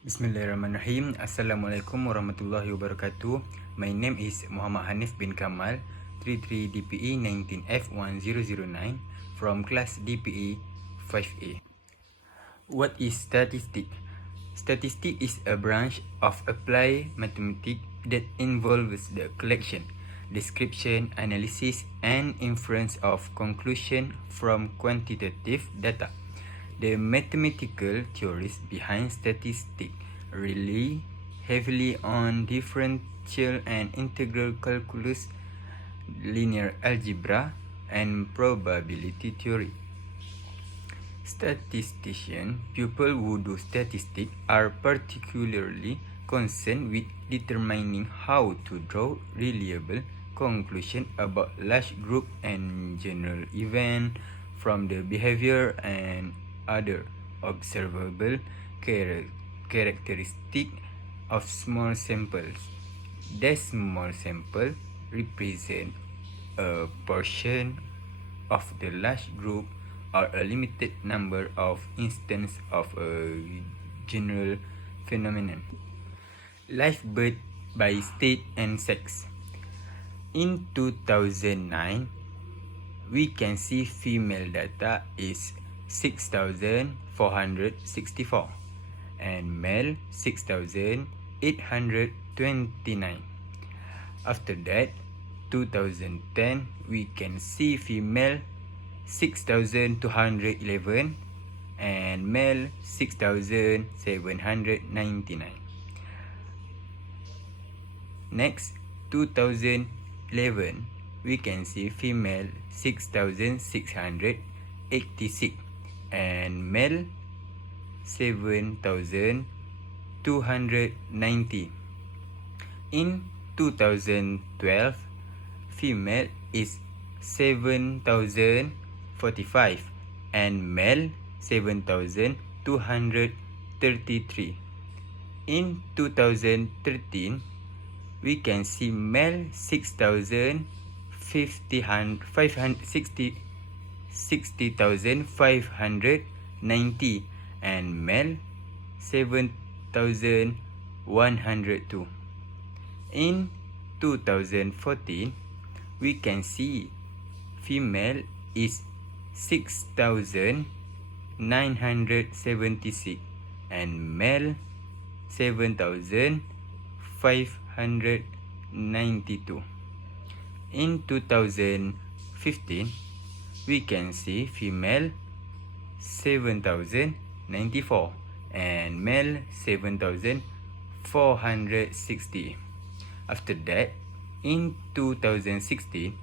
Bismillahirrahmanirrahim. Assalamualaikum warahmatullahi wabarakatuh. My name is Muhammad Hanif bin Kamal, 33 DPE 19F1009 from class DPE 5A. What is statistic? Statistic is a branch of applied mathematics that involves the collection, description, analysis, and inference of conclusion from quantitative data. The mathematical theories behind statistics rely heavily on differential and integral calculus, linear algebra, and probability theory. Statisticians, people who do statistics, are particularly concerned with determining how to draw reliable conclusions about large groups and general events from the behavior and other observable characteristics of small samples. The small sample represent a portion of the large group or a limited number of instances of a general phenomenon. Live birth by state and sex. In 2009, we can see female data is 6,464 and male 6,829. After that, 2010, we can see female 6,211 and male 6,799. Next, 2011, we can see female 6,686 and male 7,290. In 2012, female is 7,045 and male 7,233. In 2013, we can see male 60,590 and male 7,102. In 2014, we can see female is 6,976 and male 7,592. In 2015, we can see female 7,094 and male 7,460. After that, in 2016,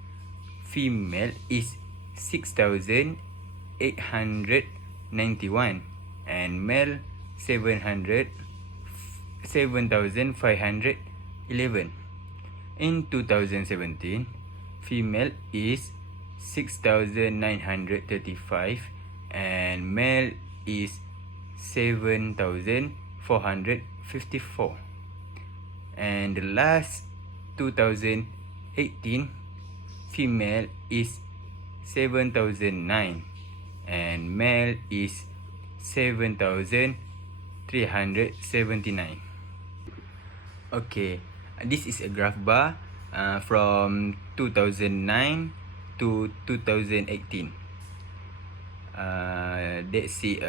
female is 6,891 and male 7,511. In 2017, female is 6,935 and male is 7,454. And the last 2018, female is 7,009 and male is 7,379. Okay, this is a graph bar from 2009 to 2018. Let's see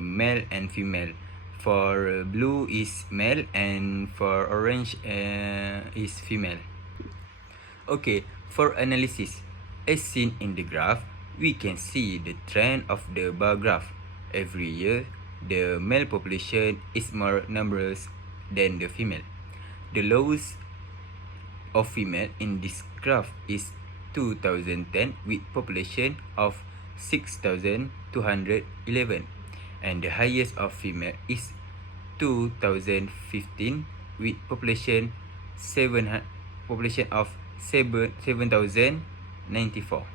male and female. For blue is male and for orange is female. Okay, for analysis, as seen in the graph, we can see the trend of the bar graph. Every year, the male population is more numerous than the female. The lowest of female in this graph is 2010 with population of 6,211 and the highest of female is 2015 with population of 7,094.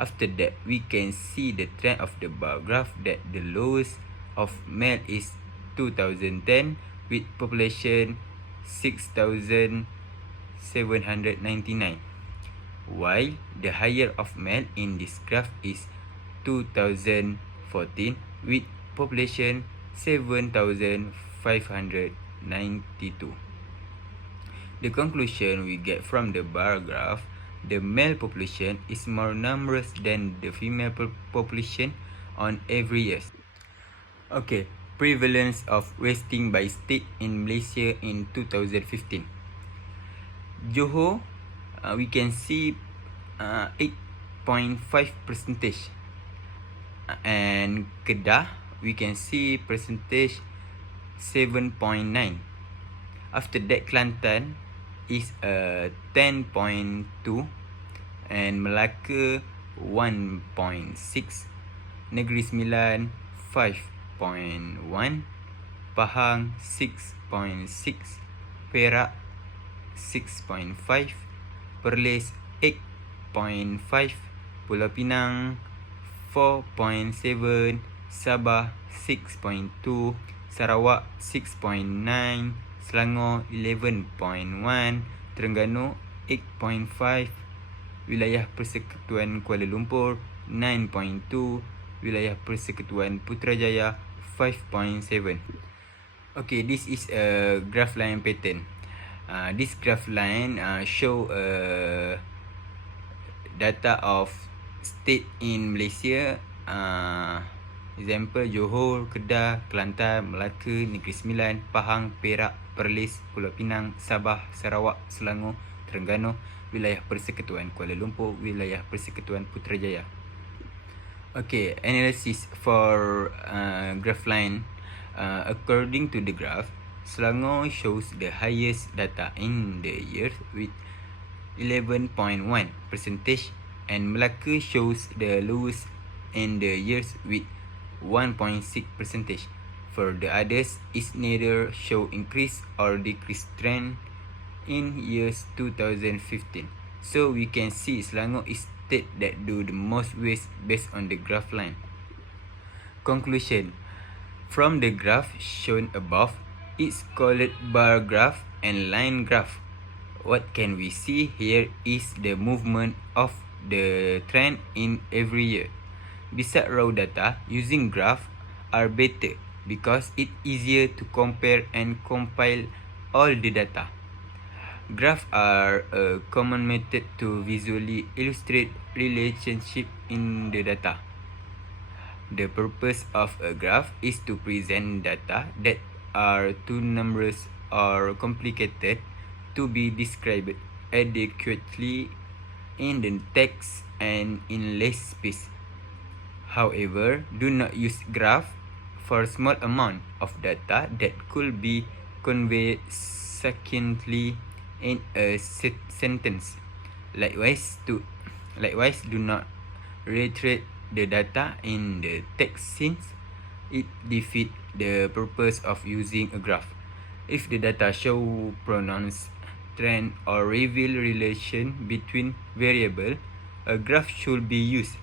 After that, we can see the trend of the bar graph that the lowest of male is 2010 with population 6,799, while the higher of male in this graph is 2014 with population 7,511. 592. The conclusion we get from the bar graph, the male population is more numerous than the female population on every year. Okay, prevalence of wasting by state in Malaysia in 2015. Johor, we can see 8.5%, and Kedah, we can see percentage 7.9. After that, Kelantan is 10.2, and Melaka 1.6, Negeri Sembilan 5.1, Pahang 6.6, Perak 6.5, Perlis 8.5, Pulau Pinang 4.7, Sabah 6.2, Sarawak 6.9, Selangor 11.1, Terengganu 8.5, Wilayah Persekutuan Kuala Lumpur 9.2, Wilayah Persekutuan Putrajaya 5.7. Okay, this is a graph line pattern. This graph line show data of state in Malaysia. Example, Johor, Kedah, Kelantan, Melaka, Negeri Sembilan, Pahang, Perak, Perlis, Pulau Pinang, Sabah, Sarawak, Selangor, Terengganu, Wilayah Persekutuan Kuala Lumpur, Wilayah Persekutuan Putrajaya. Okay, analysis for graph line. According to the graph, Selangor shows the highest data in the year with 11.1%, and Melaka shows the lowest in the years with 1.6%. For the others, is neither show increase or decrease trend in years 2015. So we can see Selangor is state that do the most waste based on the graph line. Conclusion. From the graph shown above, it's called bar graph and line graph. What can we see here is the movement of the trend in every year. Besides raw data, using graph are better because it's easier to compare and compile all the data. Graphs are a common method to visually illustrate relationship in the data. The purpose of a graph is to present data that are too numerous or complicated to be described adequately in the text and in less space. However, do not use graph for small amount of data that could be conveyed succinctly in a sentence. Likewise, do not reiterate the data in the text since it defeats the purpose of using a graph. If the data show pronounced trend or reveal relation between variable, a graph should be used.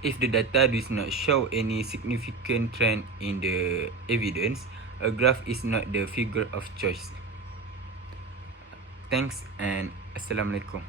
If the data does not show any significant trend in the evidence, a graph is not the figure of choice. Thanks and Assalamualaikum.